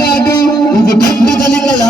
ನಾಡು ಇದು ಕಟ್ಟುಗಲಿಗಳ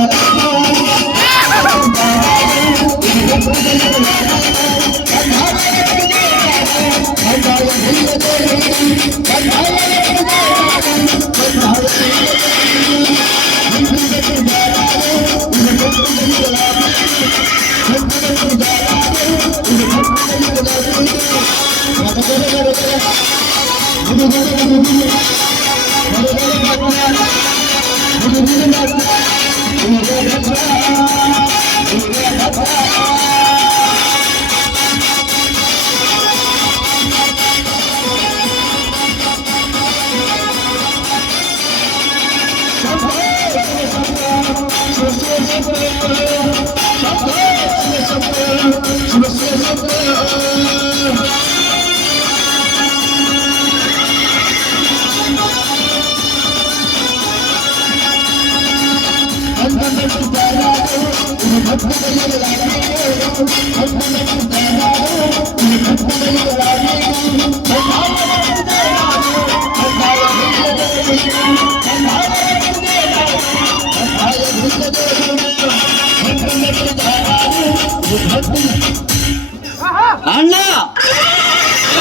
ಅಣ್ಣ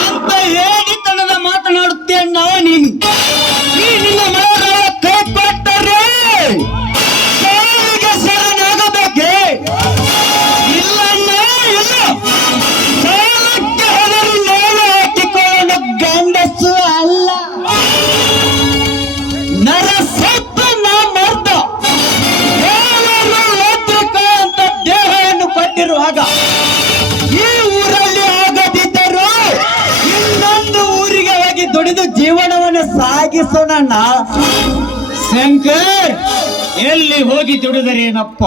ಅಂತ ಹೇಳಿತನದ ಮಾತನಾಡುತ್ತೆ ನಾವು ನೀನು ನಿನ್ನ ಮನೆಯ ಕೈ ಕೊಟ್ಟರೆ ಸಾವಿಗೆ ಶರಣಾಗಬೇಕೆ ಇಲ್ಲಣ್ಣ ಇಲ್ಲ ಸಾಲಕ್ಕೆ ಹೆದರಿ ನೇಣು ಹಾಕಿಕೊಳ್ಳಲು ಗಂಡಸು ಅಲ್ಲ ನರಸತ್ತ ನಾ ಮರ್ದ ದೇವರು ಲೋತ್ರಿಕ ಅಂತ ದೇಹವನ್ನು ಕೊಟ್ಟಿರುವಾಗ ಈ ಊರಲ್ಲಿ ಆಗದಿದ್ದರೂ ಇನ್ನೊಂದು ಊರಿಗೆ ಹೋಗಿ ದುಡಿದು ಜೀವನವನ್ನು ಸಾಗಿಸೋಣ. ಶಂಕರ್, ಎಲ್ಲಿ ಹೋಗಿ ದುಡಿದರೇನಪ್ಪ?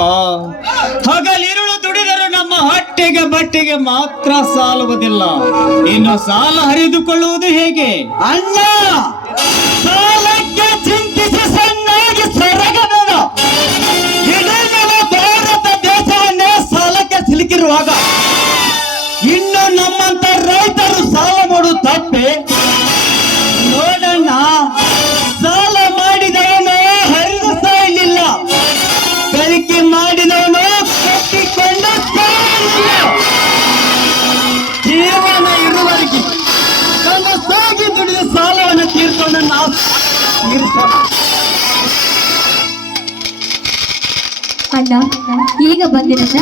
ಹಗಲಿರುಳು ದುಡಿದರೂ ನಮ್ಮ ಹೊಟ್ಟೆಗೆ ಬಟ್ಟೆಗೆ ಮಾತ್ರ ಸಾಲುವುದಿಲ್ಲ, ಇನ್ನು ಸಾಲ ಹರಿದುಕೊಳ್ಳುವುದು ಹೇಗೆ? ಅಣ್ಣ, ಸಾಲಕ್ಕೆ ಚಿಂತಿಸಿ ಸಣ್ಣಾಗಿ ಸೊರಗಬೇಡ. ಇಡೀ ನಮ್ಮ ಭಾರತ ದೇಶವನ್ನೇ ಸಾಲಕ್ಕೆ ಸಿಲುಕಿರುವಾಗ ಇನ್ನು ನಮ್ಮಂತ ರೈತರು ಸಾಲ ಮಾಡುವ ತಪ್ಪೆ? ನೋಡಣ್ಣ, ಸಾಲ ಮಾಡಿದವನು ಹರಿದು ಸಾಯಲಿಲ್ಲ, ಗಳಿಕೆ ಮಾಡಿದವನು ಕಟ್ಟಿಕೊಂಡು ಸಾಯಲಿಲ್ಲ. ಜೀವನ ಇರುವವರೆಗೆ ತನ್ನ ಸಾಗಿ ದುಡಿದ ಸಾಲವನ್ನು ತೀರ್ಕೊಂಡು ನಾವು ತೀರ್ಸೋಣ. ಅಣ್ಣ, ಈಗ ಬಂದಿರಣ್ಣ.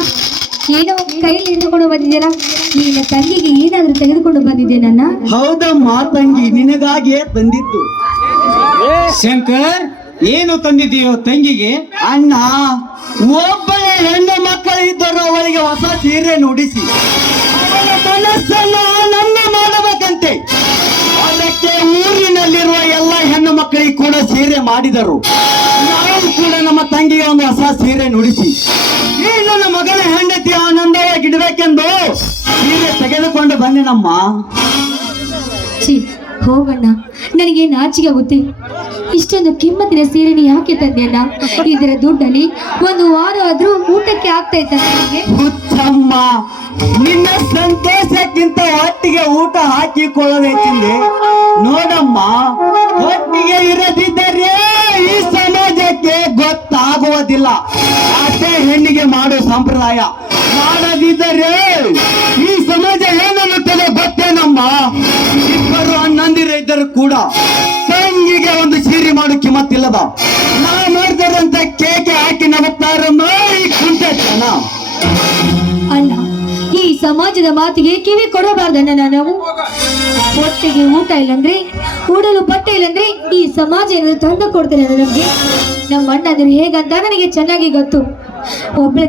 ಏನೋ ಕೈಲಿ ಹಿಡಿದುಕೊಂಡು ಬಂದಿದ್ದೀರಾ? ನಿನ್ನ ತಂಗಿಗೆ ಏನಾದ್ರೂ ತೆಗೆದುಕೊಂಡು ಬಂದಿದ್ದೇನನ್ನ? ಹೌದಮ್ಮ ತಂಗಿ, ನಿನಗಾಗಿಯೇ ತಂದಿದ್ದು. ಶಂಕರ್, ಏನು ತಂದಿದ್ದೀಯೋ ತಂಗಿಗೆ? ಅಣ್ಣ, ಒಬ್ಬಳ ಹೆಣ್ಣು ಮಕ್ಕಳು ಇದ್ದರು, ಅವಳಿಗೆ ಹೊಸ ಸೀರೆ ನುಡಿಸಿ ಅವಳ ಮನಸ್ಸನ್ನು ಆನಂದ ಮಾಡಬೇಕಂತೆ. ಅದಕ್ಕೆ ಊರಿನಲ್ಲಿರುವ ಎಲ್ಲ ಹೆಣ್ಣು ಮಕ್ಕಳಿಗೆ ಕೂಡ ಸೀರೆ ಮಾಡಿದರು. ನಾವು ಕೂಡ ನಮ್ಮ ತಂಗಿಗೆ ಒಂದು ಹೊಸ ಸೀರೆ ನುಡಿಸಿ ಈ ನನ್ನ ಮಗನ ಹೆಂಡತಿ ಆನಂದವಾಗಿಡ್ಬೇಕೆಂದು ಸೀರೆ ತೆಗೆದುಕೊಂಡು ಬಂದಿನಮ್ಮ. ಛೀ, ಹೋಗಣ್ಣ, ನನಗೆ ನಾಚಿಕೆ ಆಗುತ್ತೆ. ಇಷ್ಟೊಂದು ಕಿಮ್ಮತ್ತಿನ ಸೀರೆನ ಯಾಕೆ ತಂದೆಯಣ್ಣ? ಇದರ ದುಡ್ಡಲ್ಲಿ ಒಂದು ವಾರ ಆದ್ರೂ ಊಟಕ್ಕೆ ಆಗ್ತಾ ಇತ್ತ ನನಗೆ? ಹುಚ್ಚಮ್ಮ, ನಿನ್ನ ಸಂತೋಷಕ್ಕಿಂತ ಹೊಟ್ಟಿಗೆ ಊಟ ಹಾಕಿಕೊಳ್ಳಬೇಕೆಂದೆ. ನೋಡಮ್ಮ, ಹೊಟ್ಟಿಗೆ ಇರದಿದ್ದರೆ ಈ ಸಮಾಜಕ್ಕೆ ಗೊತ್ತಾಗುವುದಿಲ್ಲ. ಅಷ್ಟೇ ಹೆಣ್ಣಿಗೆ ಮಾಡೋ ಸಂಪ್ರದಾಯ. ಮಾಡದಿದ್ದರೆ ಈ ಸಮಾಜ ಏನನ್ನುತ್ತದೆ ಗೊತ್ತೇನಮ್ಮ? ಇಬ್ಬರು ಅಣ್ಣಂದಿರ ಇದ್ದರು ಕೂಡ ತಂಗಿಗೆ ಒಂದು ಸೀರೆ ಮಾಡು ಕಿಮ್ಮತ್ತಿಲ್ಲದ. ನಾ ಮಾಡಿದರಂತ ಕೇಕೆ ಹಾಕಿ ನಗುತ್ತಾರಮ್ಮ ಈ ಕುಂಟೆ ಜನ. ಅಲ್ಲ, ಈ ಸಮಾಜದ ಮಾತಿಗೆ ಕಿವಿ ಕೊಡಬಾರ್ದಣ್ಣ. ನಾವು ಹೊಟ್ಟೆಗೆ ಊಟ ಇಲ್ಲಂದ್ರೆ, ಉಡಲು ಬಟ್ಟೆ ಇಲ್ಲಂದ್ರೆ ಈ ಸಮಾಜ ಏನಾದ್ರು ತಂದು ಕೊಡ್ತಾರೆ ನಮಗೆ? ನಮ್ಮ ಅಣ್ಣಂದ್ರೆ ಹೇಗಂತ ನನಗೆ ಚೆನ್ನಾಗಿ ಗೊತ್ತು. ಒಬ್ಬಳೆ